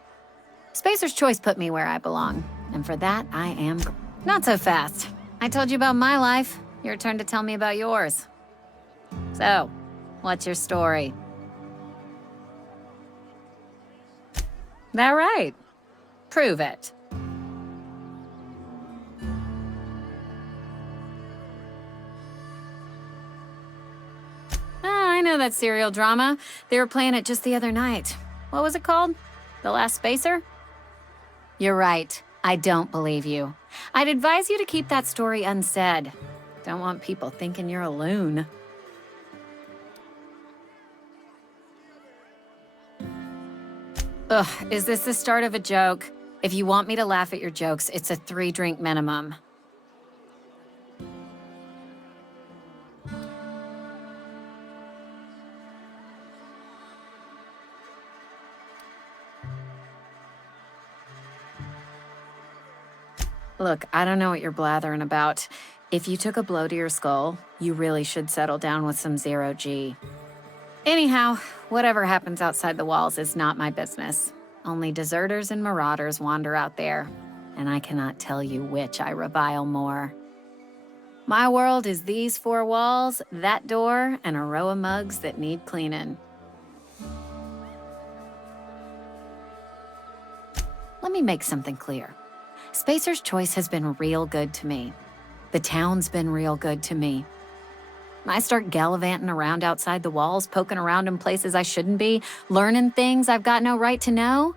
Spacer's Choice put me where I belong, and for that, I am not so fast. I told you about my life. Your turn to tell me about yours. So, what's your story? That right? Prove it. I know that serial drama. They were playing it just the other night. What was it called? The Last Spacer? You're right. I don't believe you. I'd advise you to keep that story unsaid. Don't want people thinking you're a loon. Ugh, is this the start of a joke? If you want me to laugh at your jokes, it's a 3-drink minimum. Look, I don't know what you're blathering about. If you took a blow to your skull, you really should settle down with some 0G. Anyhow, whatever happens outside the walls is not my business. Only deserters and marauders wander out there, and I cannot tell you which I revile more. My world is these 4 walls, that door, and a row of mugs that need cleaning. Let me make something clear. Spacer's Choice has been real good to me. The town's been real good to me. I start gallivanting around outside the walls, poking around in places I shouldn't be, learning things I've got no right to know.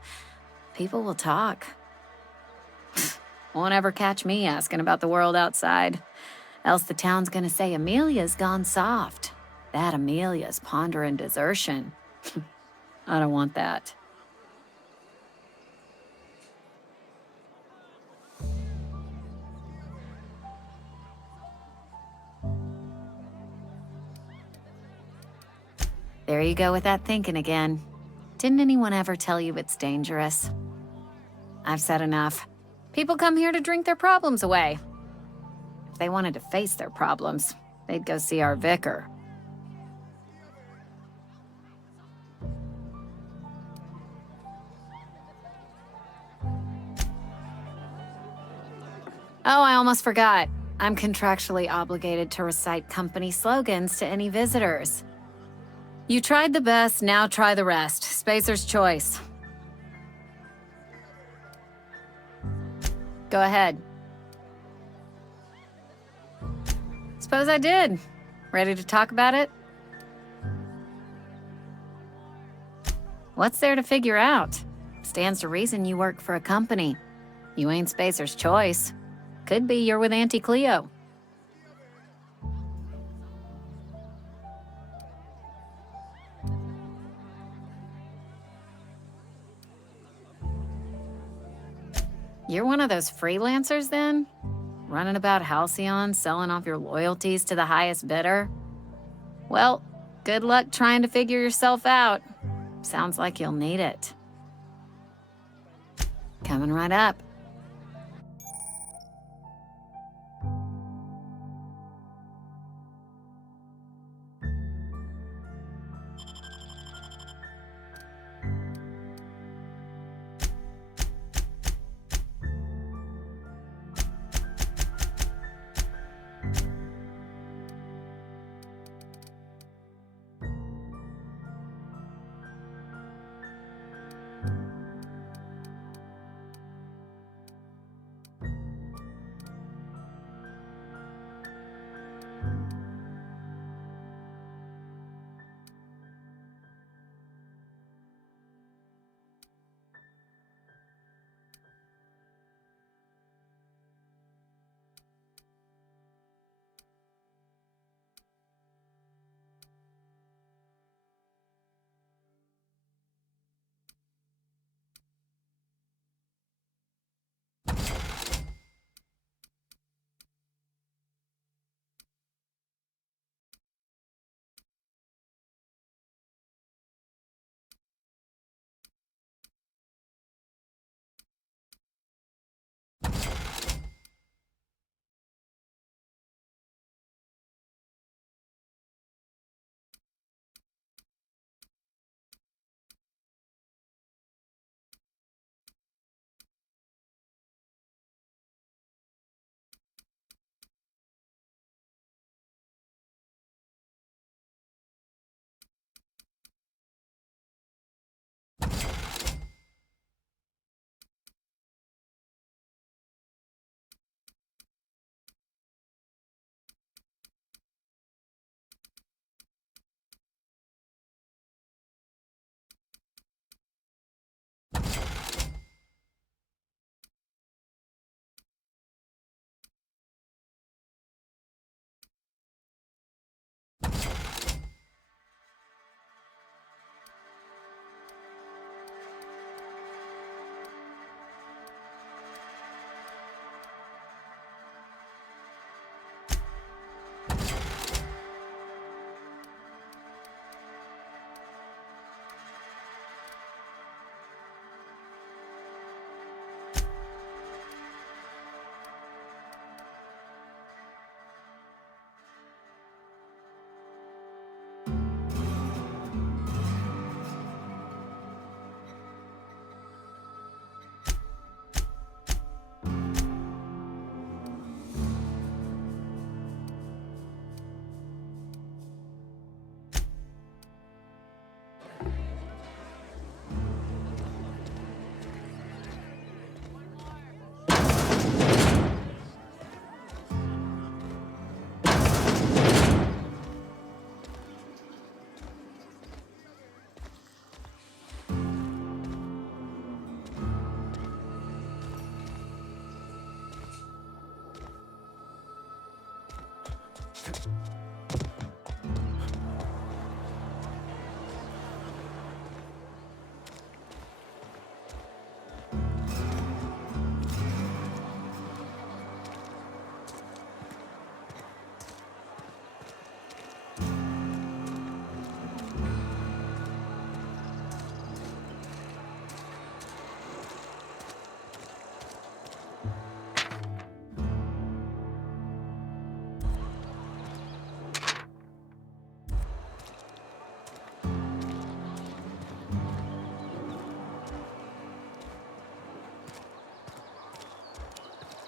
People will talk. Won't ever catch me asking about the world outside. Else the town's gonna say Amelia's gone soft. That Amelia's pondering desertion. I don't want that. There you go with that thinking again. Didn't anyone ever tell you it's dangerous? I've said enough. People come here to drink their problems away. If they wanted to face their problems, they'd go see our vicar. Oh, I almost forgot. I'm contractually obligated to recite company slogans to any visitors. You tried the best, now try the rest. Spacer's choice. Go ahead. Suppose I did. Ready to talk about it? What's there to figure out? Stands to reason you work for a company. You ain't Spacer's choice. Could be you're with Auntie Cleo. You're one of those freelancers then? Running about Halcyon, selling off your loyalties to the highest bidder? Well, good luck trying to figure yourself out. Sounds like you'll need it. Coming right up.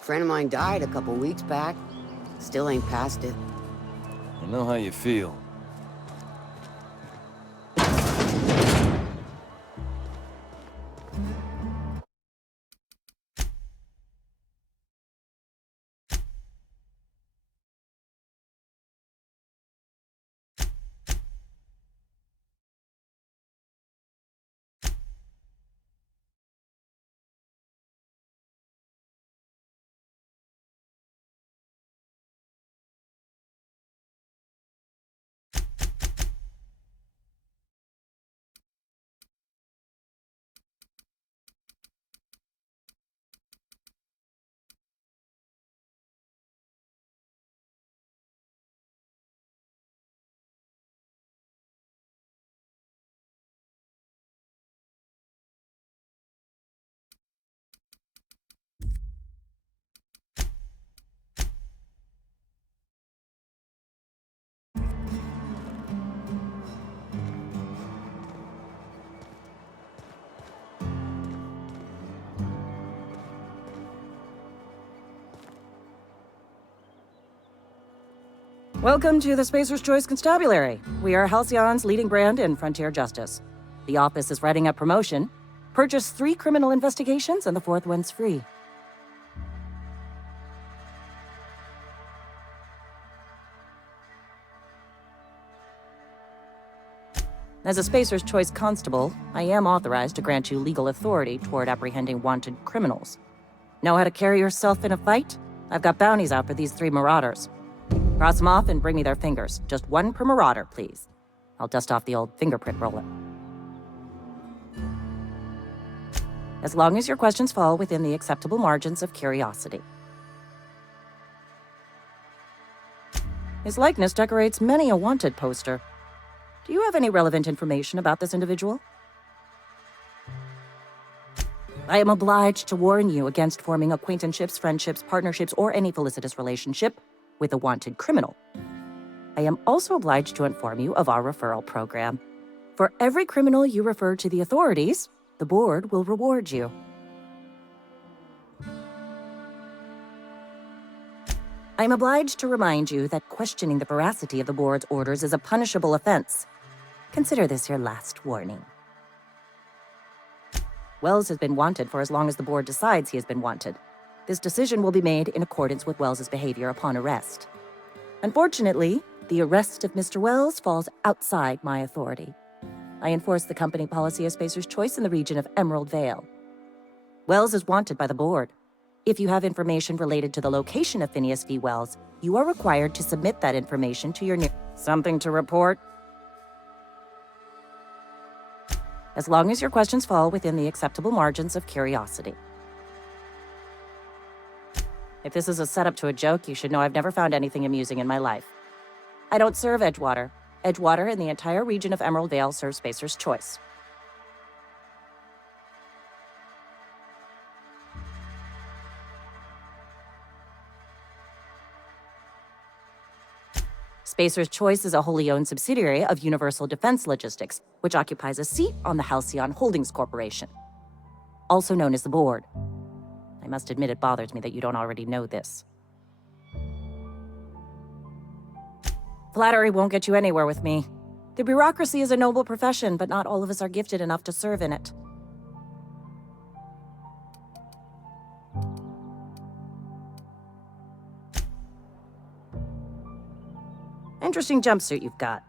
Friend of mine died a couple weeks back. Still ain't past it. I know how you feel. Welcome to the Spacer's Choice Constabulary. We are Halcyon's leading brand in frontier justice. The office is writing a promotion. Purchase 3 criminal investigations and the 4th one's free. As a Spacer's Choice Constable, I am authorized to grant you legal authority toward apprehending wanted criminals. Know how to carry yourself in a fight? I've got bounties out for these 3 marauders. Cross them off and bring me their fingers. Just 1 per marauder, please. I'll dust off the old fingerprint roller. As long as your questions fall within the acceptable margins of curiosity. His likeness decorates many a wanted poster. Do you have any relevant information about this individual? I am obliged to warn you against forming acquaintanceships, friendships, partnerships, or any felicitous relationship with a wanted criminal. I am also obliged to inform you of our referral program. For every criminal you refer to the authorities, the board will reward you. I am obliged to remind you that questioning the veracity of the board's orders is a punishable offense. Consider this your last warning. Wells has been wanted for as long as the board decides he has been wanted. This decision will be made in accordance with Wells's behavior upon arrest. Unfortunately, the arrest of Mr. Wells falls outside my authority. I enforce the company policy of Spacer's Choice in the region of Emerald Vale. Wells is wanted by the board. If you have information related to the location of Phineas V. Wells, you are required to submit that information to your Something to report? As long as your questions fall within the acceptable margins of curiosity. If this is a setup to a joke, you should know I've never found anything amusing in my life. I don't serve Edgewater. Edgewater and the entire region of Emerald Vale serve Spacer's Choice. Spacer's Choice is a wholly owned subsidiary of Universal Defense Logistics, which occupies a seat on the Halcyon Holdings Corporation, also known as the Board. I must admit it bothers me that you don't already know this. Flattery won't get you anywhere with me. The bureaucracy is a noble profession, but not all of us are gifted enough to serve in it. Interesting jumpsuit you've got.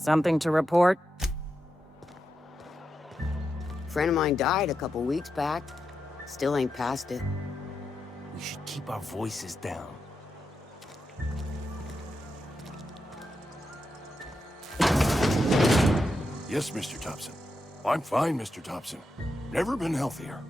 Something to report? Friend of mine died a couple weeks back. Still ain't past it. We should keep our voices down. Yes, Mr. Thompson. I'm fine, Mr. Thompson. Never been healthier.